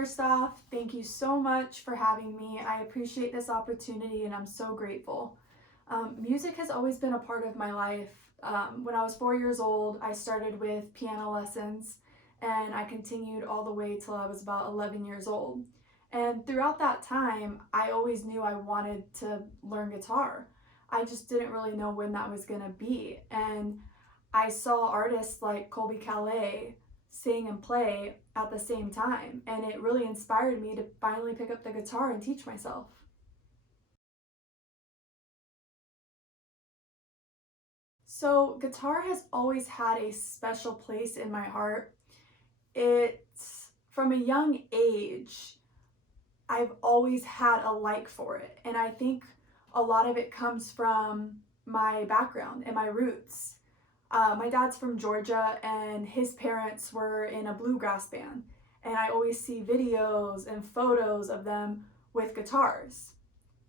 First off, thank you so much for having me. I appreciate this opportunity and I'm so grateful. Music has always been a part of my life. When I was 4 years old, I started with piano lessons and I continued all the way till I was about 11 years old. And throughout that time, I always knew I wanted to learn guitar. I just didn't really know when that was going to be. And I saw artists like Colby Calais sing and play at the same time, and it really inspired me to finally pick up the guitar and teach myself. So, guitar has always had a special place in my heart. It's from a young age, I've always had a like for it, and I think a lot of it comes from my background and my roots. My dad's from Georgia, and his parents were in a bluegrass band. And I always see videos and photos of them with guitars.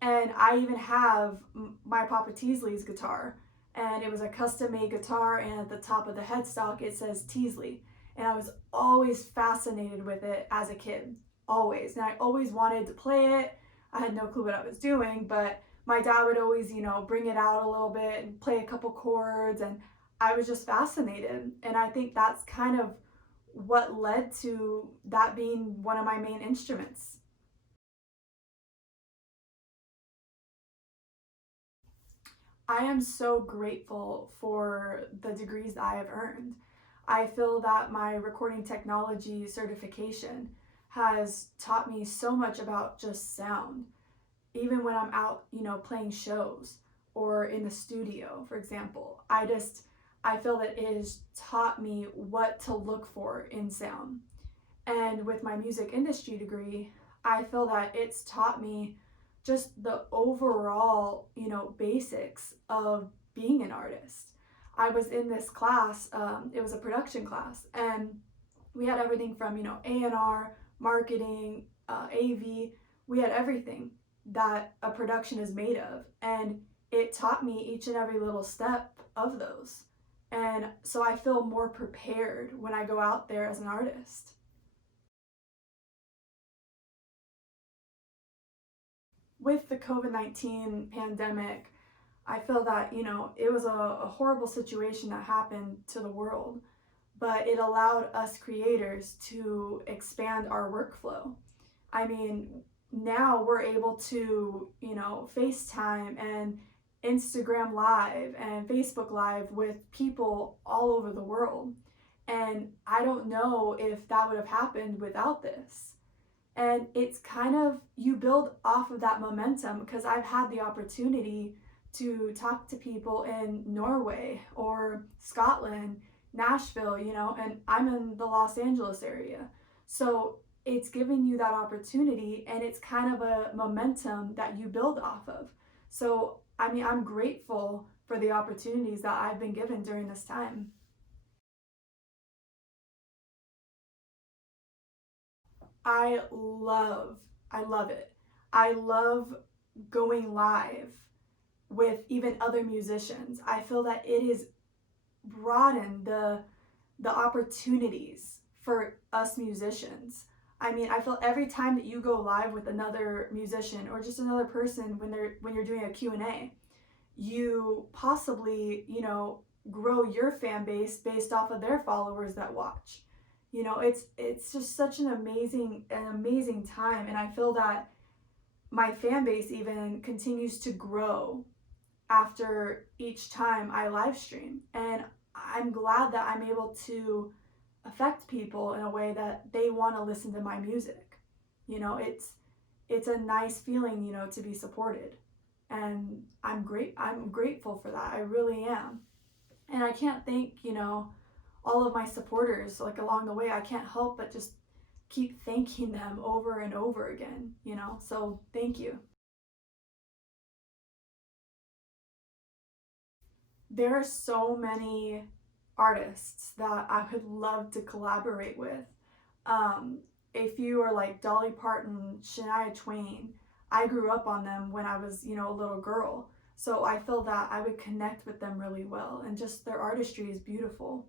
And I even have my Papa Teasley's guitar. And it was a custom made guitar, and at the top of the headstock it says Teasley. And I was always fascinated with it as a kid, always. And I always wanted to play it. I had no clue what I was doing, but my dad would always, bring it out a little bit and play a couple chords, and I was just fascinated. And I think that's kind of what led to that being one of my main instruments. I am so grateful for the degrees that I have earned. I feel that my recording technology certification has taught me so much about just sound. Even when I'm out, playing shows or in the studio, for example, I feel that it has taught me what to look for in sound. And with my music industry degree, I feel that it's taught me just the overall, basics of being an artist. I was in this class, it was a production class, and we had everything from, A&R, marketing, AV, we had everything that a production is made of. And it taught me each and every little step of those. And so I feel more prepared when I go out there as an artist. With the COVID-19 pandemic, I feel that, it was a horrible situation that happened to the world, but it allowed us creators to expand our workflow. I mean, now we're able to, FaceTime and Instagram Live and Facebook Live with people all over the world. And I don't know if that would have happened without this. And it's kind of, you build off of that momentum, because I've had the opportunity to talk to people in Norway or Scotland, Nashville, and I'm in the Los Angeles area. So it's giving you that opportunity, and it's kind of a momentum that you build off of. So, I mean, I'm grateful for the opportunities that I've been given during this time. I love, I love it. I love going live with even other musicians. I feel that it has broadened the opportunities for us musicians. I mean, I feel every time that you go live with another musician or just another person when you're doing a Q&A, you possibly, grow your fan base based off of their followers that watch. It's just such an amazing time, and I feel that my fan base even continues to grow after each time I live stream. And I'm glad that I'm able to affect people in a way that they want to listen to my music. It's a nice feeling, to be supported. And I'm grateful for that. I really am. And I can't thank, all of my supporters like along the way. I can't help but just keep thanking them over and over again, So thank you. There are so many artists that I would love to collaborate with. If you are like Dolly Parton, Shania Twain, I grew up on them when I was, a little girl. So I feel that I would connect with them really well, and just their artistry is beautiful.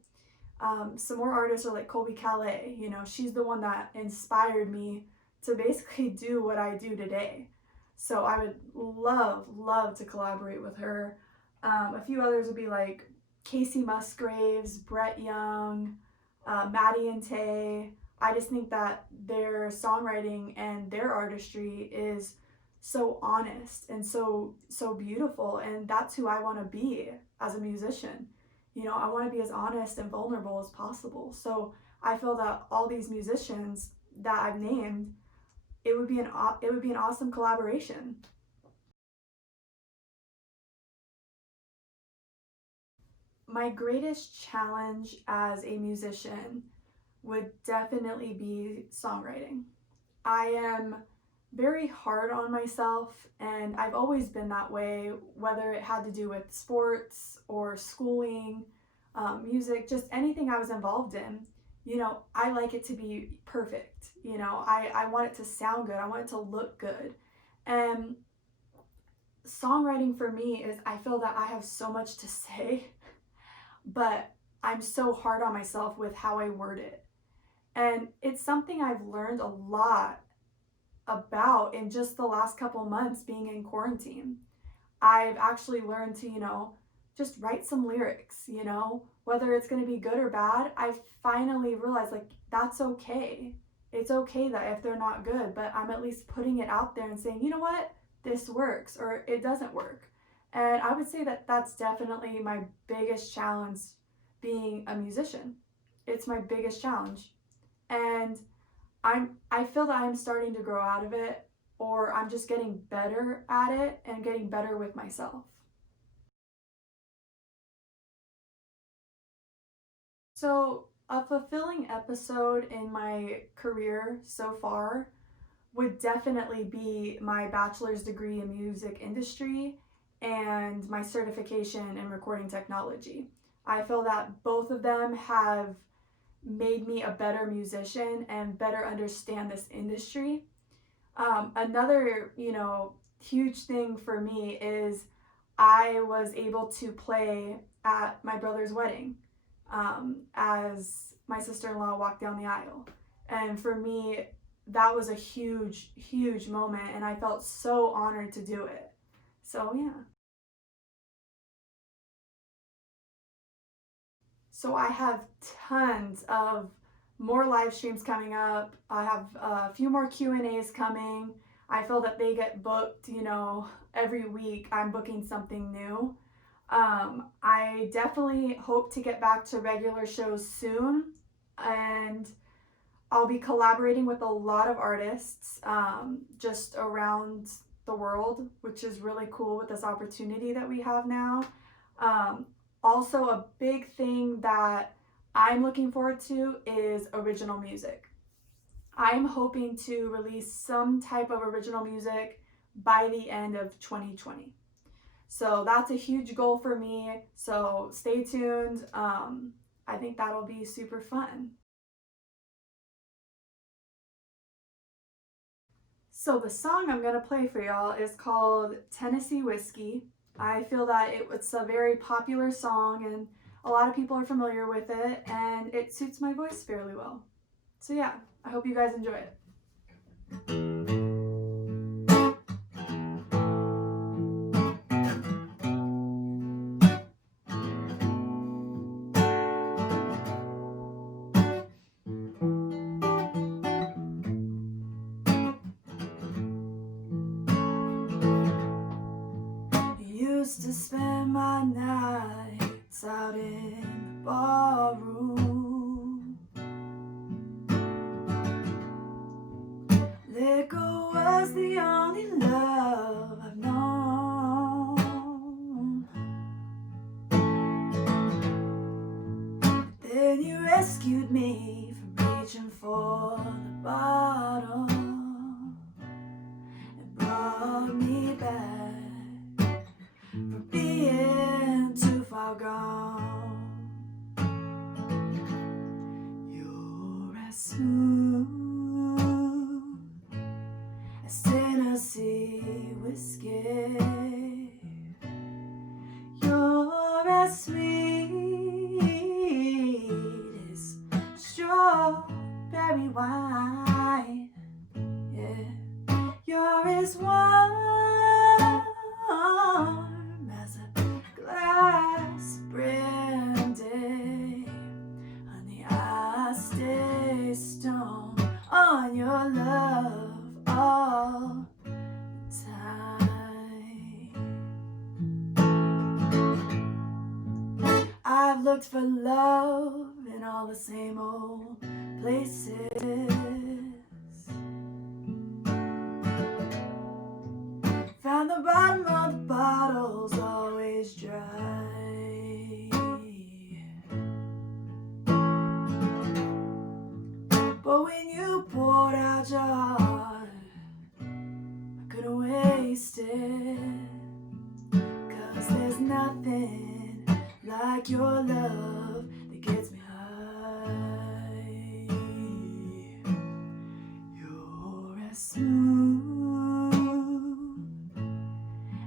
Some more artists are like Colby Calais. You know, she's the one that inspired me to basically do what I do today. So I would love to collaborate with her. A few others would be like Casey Musgraves, Brett Young, Maddie and Tay. I just think that their songwriting and their artistry is so honest and so beautiful, and that's who I want to be as a musician. You know, I want to be as honest and vulnerable as possible. So I feel that all these musicians that I've named, it would be an awesome collaboration. My greatest challenge as a musician would definitely be songwriting. I am very hard on myself, and I've always been that way, whether it had to do with sports or schooling, music, just anything I was involved in. You know, I like it to be perfect. You know, I want it to sound good, I want it to look good. And songwriting for me is, I feel that I have so much to say, but I'm so hard on myself with how I word it. And it's something I've learned a lot about in just the last couple months being in quarantine. I've actually learned to, you know, just write some lyrics, you know, whether it's going to be good or bad. I've finally realized, like, that's okay. It's okay that if they're not good, but I'm at least putting it out there and saying, you know what, this works or it doesn't work. And I would say that that's definitely my biggest challenge being a musician. It's my biggest challenge. And I feel that I'm starting to grow out of it, or I'm just getting better at it and getting better with myself. So, a fulfilling episode in my career so far would definitely be my bachelor's degree in music industry and my certification in recording technology. I feel that both of them have made me a better musician and better understand this industry. Another, you know, huge thing for me is I was able to play at my brother's wedding as my sister-in-law walked down the aisle. And for me, that was a huge moment, and I felt so honored to do it. So, yeah. So I have tons of more live streams coming up. I have a few more Q&As coming. I feel that they get booked, you know, every week I'm booking something new. I definitely hope to get back to regular shows soon, and I'll be collaborating with a lot of artists just around the world, which is really cool with this opportunity that we have now. Um, Also, a big thing that I'm looking forward to is original music. I'm hoping to release some type of original music by the end of 2020. So that's a huge goal for me. So stay tuned. I think that'll be super fun. So the song I'm gonna play for y'all is called Tennessee Whiskey. I feel that it's a very popular song and a lot of people are familiar with it, and it suits my voice fairly well. So yeah, I hope you guys enjoy it. Used to spend my nights out in the barroom. Liquor was the only love I've known. Then you rescued me from reaching for the bottom and brought me back from being too far gone. You're as smooth as Tennessee whiskey. You're as sweet love in all the same old places. Found the bottom of the bottle's always dry. But when you poured out your heart, I couldn't waste it. 'Cause there's nothing like your love that gets me high. You're as smooth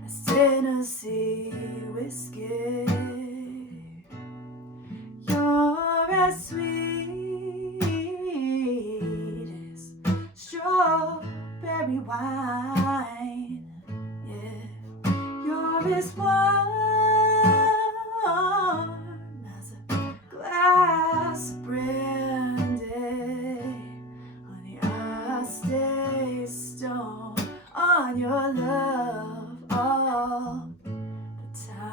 as Tennessee whiskey. You're as sweet as strawberry wine. Yeah, you're as warm as a glass of brandy. Honey, I stay stoned on your love all the time.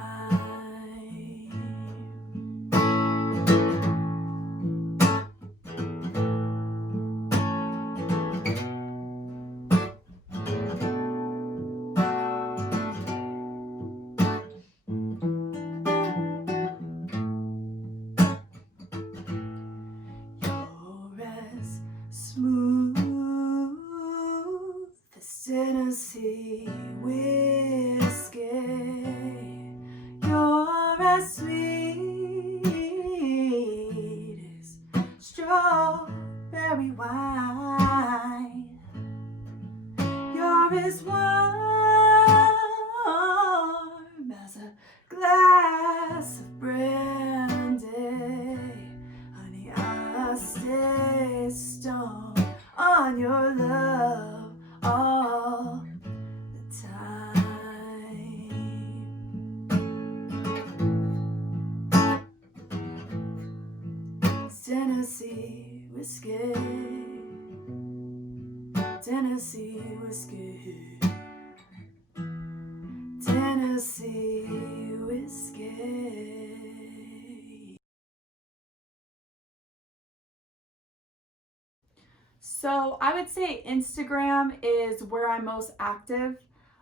You're as smooth as Tennessee whiskey. You're as sweet as strawberry wine. You're as warm as a glass of brandy. Honey, I stay stoned on your love all the time. It's Tennessee whiskey, Tennessee whiskey, Tennessee whiskey. So I would say Instagram is where I'm most active.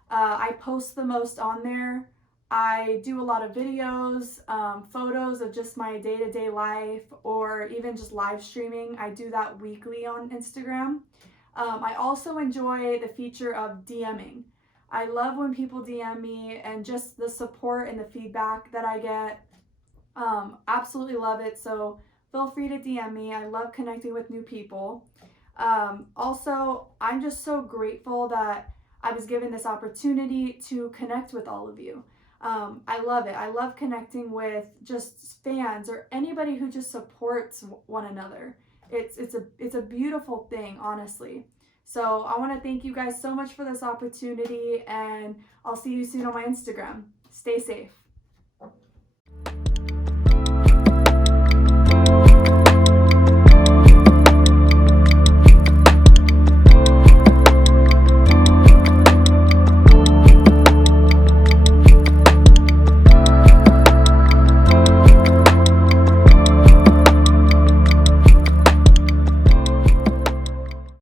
I post the most on there. I do a lot of videos, photos of just my day-to-day life, or even just live streaming. I do that weekly on Instagram. I also enjoy the feature of DMing. I love when people DM me and just the support and the feedback that I get. Absolutely love it. So feel free to DM me. I love connecting with new people. Also, I'm just so grateful that I was given this opportunity to connect with all of you. I love it. I love connecting with just fans or anybody who just supports one another. It's a beautiful thing, honestly. So I want to thank you guys so much for this opportunity, and I'll see you soon on my Instagram. Stay safe.